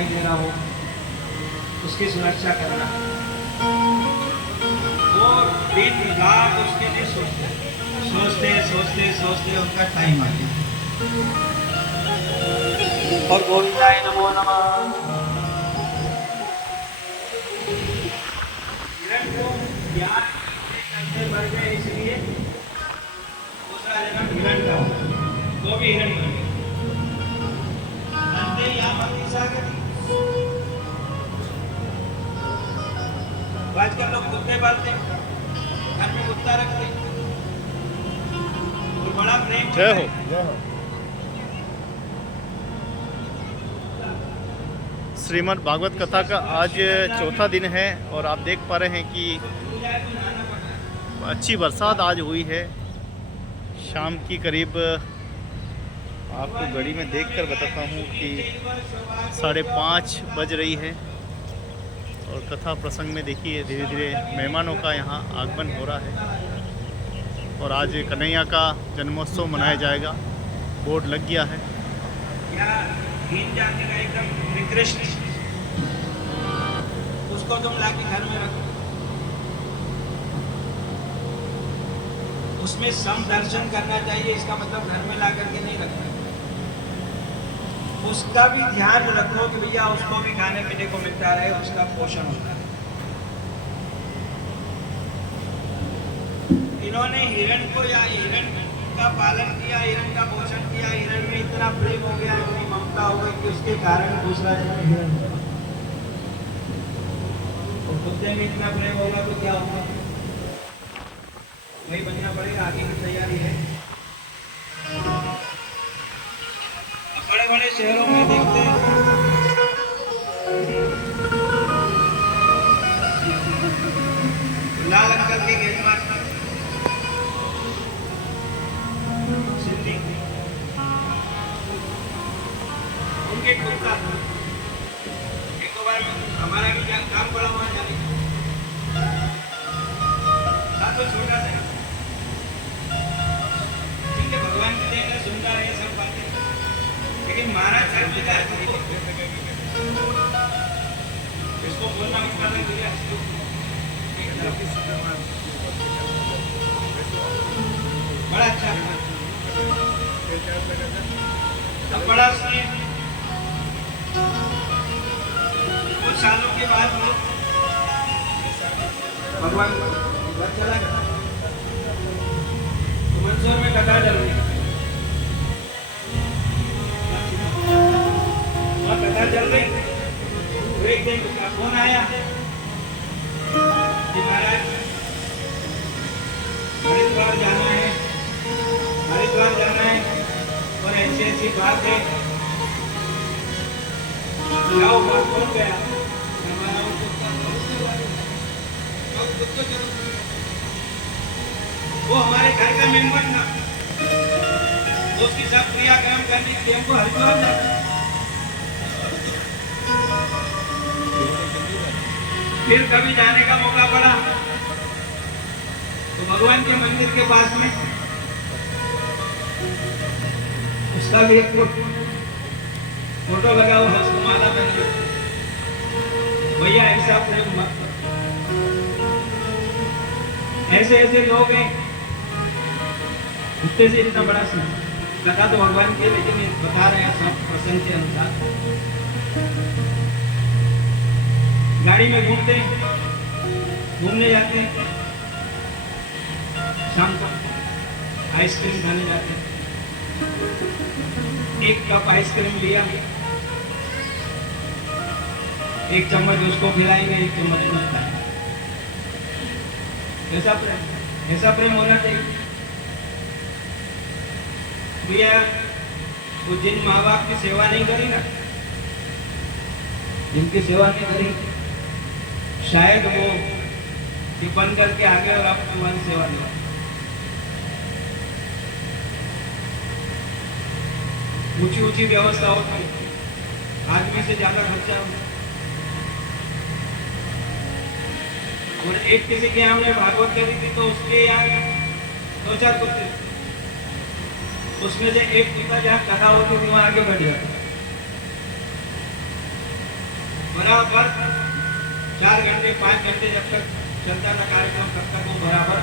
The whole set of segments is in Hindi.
दिखाई दे रहा हो उसकी सुरक्षा करना, वो दिन रात उसके लिए सोचते उनका टाइम आ गया। और गोविंदाय नमो नमः। हिरण को ज्ञान करते बढ़ गए, इसलिए दूसरा जन्म हिरण का, वो भी हिरण बन गया। अंते या मंदी सागर। आजकल लोग कुत्ते पालते, घर में कुत्ता रखते, और बड़ा प्रेम। जय हो जय हो। श्रीमद् भागवत कथा का आज चौथा दिन है और आप देख पा रहे हैं कि अच्छी बरसात आज हुई है। शाम की करीब आपको घड़ी में देखकर बताता हूँ कि 5:30 बज रही है और कथा प्रसंग में देखिए धीरे धीरे मेहमानों का यहाँ आगमन हो रहा है। और आज कन्हैया का जन्मोत्सव मनाया जाएगा, बोर्ड लग गया है। जाति का एकदम निकृष्ट, उसको तुम लाके घर में रखो, उसमें सम दर्शन करना चाहिए, इसका मतलब घर में ला करके नहीं रखना। उसका भी ध्यान रखो कि भैया उसको भी खाने पीने को मिलता रहे, उसका पोषण होता है। इन्होंने हिरण को या हिरण का पालन किया, हिरण का पोषण किया, हिरण में इतना प्रेम हो गया, इतनी ममता हो गई कि उसके कारण दूसरा जन्म हिरण हुआ। और कुत्ते में इतना प्रेम होगा तो क्या होगा, वही बनना पड़ेगा। आगे की तैयारी है। बड़े बड़े शहरों में देखते हैं लाल अंकल के गेट मास्टर सिद्धि, उनके कुत्ता एक दो बार हमारा भी काम पड़ा वहां जाने का, तो छोटा सा ठीक है, भगवान की देन है, सुनता है सब बातें, लेकिन महाराज साहब जी का इसको बोलना मत करना चाहिए। बड़ा अच्छा अब बड़ा उसने कुछ सालों के बाद वो भगवान घर चला गया, तो मंदसौर में कथा चल रही, कथा चल रही, तो एक दिन का फोन आया कि महाराज हरिद्वार जाना है, हरिद्वार जाना है और ऐसी ऐसी बात है, जाओ। बात कौन गया, वो हमारे घर का मेंबर था, तो उसकी सब क्रियाक्रम करने के लिए हमको हरिद्वार जाना। फिर कभी जाने का मौका पड़ा तो भगवान के मंदिर के पास में उसका भी एक फोटो लगा हुआ, माला पहन के, भैया ऐसा प्रयोग मत करो। ऐसे ऐसे लोग हैं, कुत्ते से इतना बड़ा सीन। कथा तो भगवान की, लेकिन बता रहे हैं सब प्रसंग के अनुसार। गाड़ी में घूमने जाते हैं, शाम को आइसक्रीम खाने जाते हैं, एक कप आइसक्रीम लिया, एक चम्मच उसको खिलाएंगे, एक चम्मच मत खाएंगे। ऐसा प्रेम होना चाहिए भैया। वो जिन माँ बाप की सेवा नहीं करी ना, जिनकी सेवा नहीं करी, शायद वो ये बंद करके आगे और आप भगवान सेवा नहीं। ऊंची ऊंची व्यवस्था होती है, आदमी से ज्यादा खर्चा होता है। और एक किसी के हमने भागवत करी थी, तो उसके यहाँ 2-4 कुत्ते, उसमें से एक कुत्ता जहाँ कथा होती थी वहां आगे बढ़ जाता। बराबर 4 घंटे 5 घंटे जब तक चलता था कार्यक्रम तब तक वो बराबर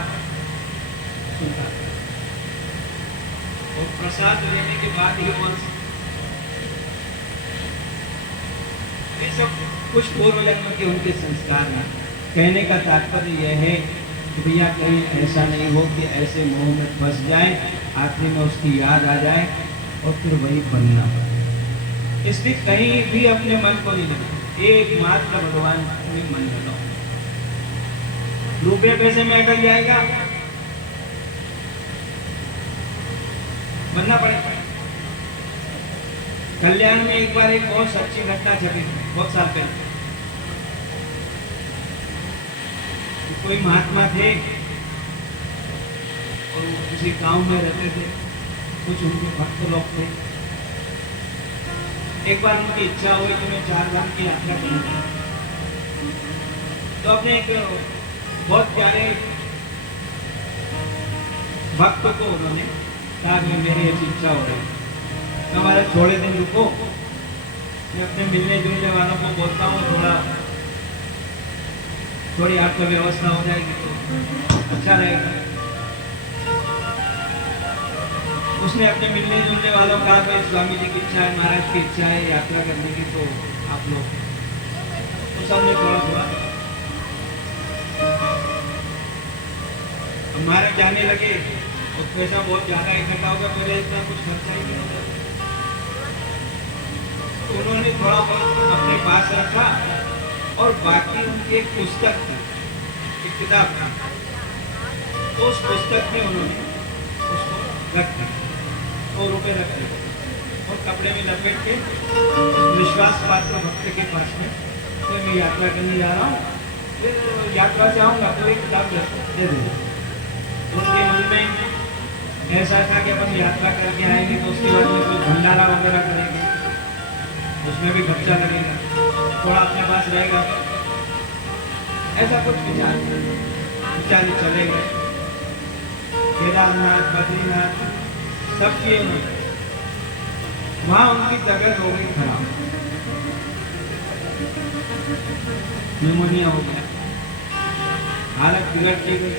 सुनता था। और प्रसाद लेने के बाद ही वो ये सब कुछ पूर्व जन्म के उनके संस्कार हैं। कहने का तात्पर्य यह है कि भैया कहीं ऐसा नहीं हो कि ऐसे मोह में फंस जाए, आखिरी में उसकी याद आ जाए और फिर वही बनना पड़े। इसलिए कहीं भी अपने मन को नहीं लगाओ, एकमात्र भगवान में मन लगाओ। रुपये पैसे में अटक जाएगा, बनना पड़ेगा। कल्याण में एक बार एक बहुत सच्ची घटना छपी बहुत साल पहले। कोई महात्मा थे और वो किसी गांव में रहते थे, कुछ उनके भक्त लोग थे। एक बार उनकी इच्छा हुई कि मैं 4 धाम की यात्रा करूंगा। तो अपने एक बहुत प्यारे भक्त को उन्होंने कहा कि मेरी ऐसी इच्छा हो रही है, हमारे थोड़े दिन रुको, मैं अपने मिलने जुलने वालों को बोलता हूँ, थोड़ी आपका व्यवस्था हो जाएगी तो अच्छा रहेगा। उसने अपने मिलने जुलने वालों का कहा स्वामी जी की इच्छा है, महाराज की इच्छा है यात्रा करने की, तो आप लोग तो सबने थोड़ा थोड़ा महाराज जाने लगे और पैसा बहुत ज्यादा इकट्ठा होगा, मेरे इतना कुछ खर्चा ही नहीं होगा। तो उन्होंने थोड़ा बहुत अपने पास रखा और बाकी उनकी एक पुस्तक थी, एक किताब थी, तो उस पुस्तक में उन्होंने उसको रख दिया, 100 रुपये रख दिए और कपड़े में लपेट के उस विश्वास पात्र भक्त के पास में तो मैं यात्रा करने जा रहा हूँ, फिर यात्रा से आऊँगा तो एक किताब दे दे। उनके मन में ऐसा था कि अपन यात्रा करके आएंगे तो उसके बाद में कोई भंडारा वगैरह करेंगे, उसमें भी खर्चा लगेगा, थोड़ा अपने पास रहेगा, ऐसा कुछ विचार चले गए। केदारनाथ, बद्रीनाथ सब किए उन्होंने। वहां उनकी तबीयत हो गई खराब, न्यूमोनिया हो गया, हालत बिगड़ती गई।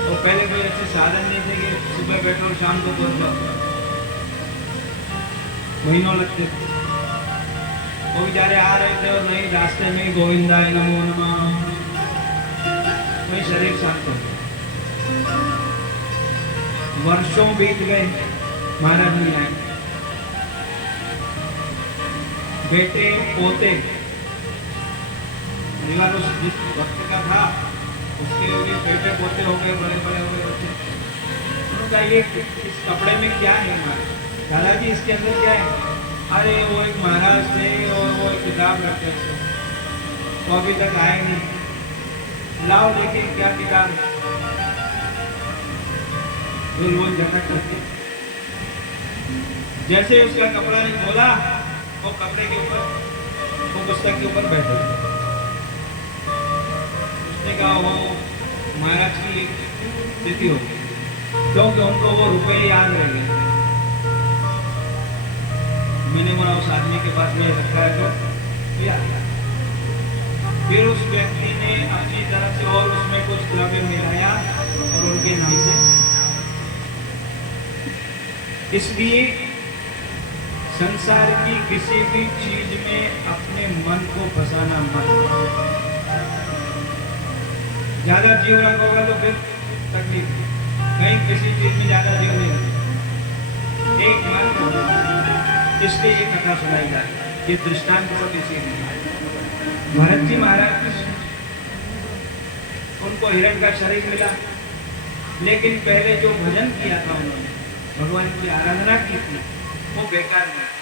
तो पहले कोई ऐसे साधन नहीं थे कि सुबह बैठो और शाम को पहुंच जाओ, महीनों लगते थे। वो बेचारे आ रहे थे और नहीं रास्ते में गोविंदाय नमो नमः, वही शरीर शांत हो गया। वर्षों बीत गए, महाराज नहीं आए। बेटे पोते परिवार उस जिस वक्त का था उसके लिए बेटे पोते हो गए, बड़े बड़े हो गए बच्चे। उनका ये इस कपड़े में क्या है हमारे दादाजी, इसके अंदर क्या है? अरे वो एक महाराज थे और वो एक किताब रखते थे, वो अभी तक आए नहीं, लाओ लेके क्या किताब। फिर वो झटक करके जैसे उसका कपड़ा ने खोला, वो कपड़े के ऊपर, वो पुस्तक के ऊपर बैठे। उसने कहा वो महाराज की स्थिति हो गई, क्योंकि उनको वो रुपए याद रह गए। मैंने बोला उस आदमी के पास में रखा है तो याद। फिर उस व्यक्ति ने अपनी तरफ से और उसमें कुछ द्रव्य मिलाया और उनके नाम से। इसलिए संसार की किसी भी चीज में अपने मन को फंसाना मत। ज्यादा जीव रखोगा तो फिर तकलीफ, कहीं किसी चीज में ज्यादा जीव नहीं रखना, एक मन। इसलिए ये कथा सुनाई जाती है, ये दृष्टांत सब इसीलिए। भरत जी महाराज उनको हिरण का शरीर मिला, लेकिन पहले जो भजन किया था उन्होंने, भगवान की आराधना की थी, वो बेकार नहीं।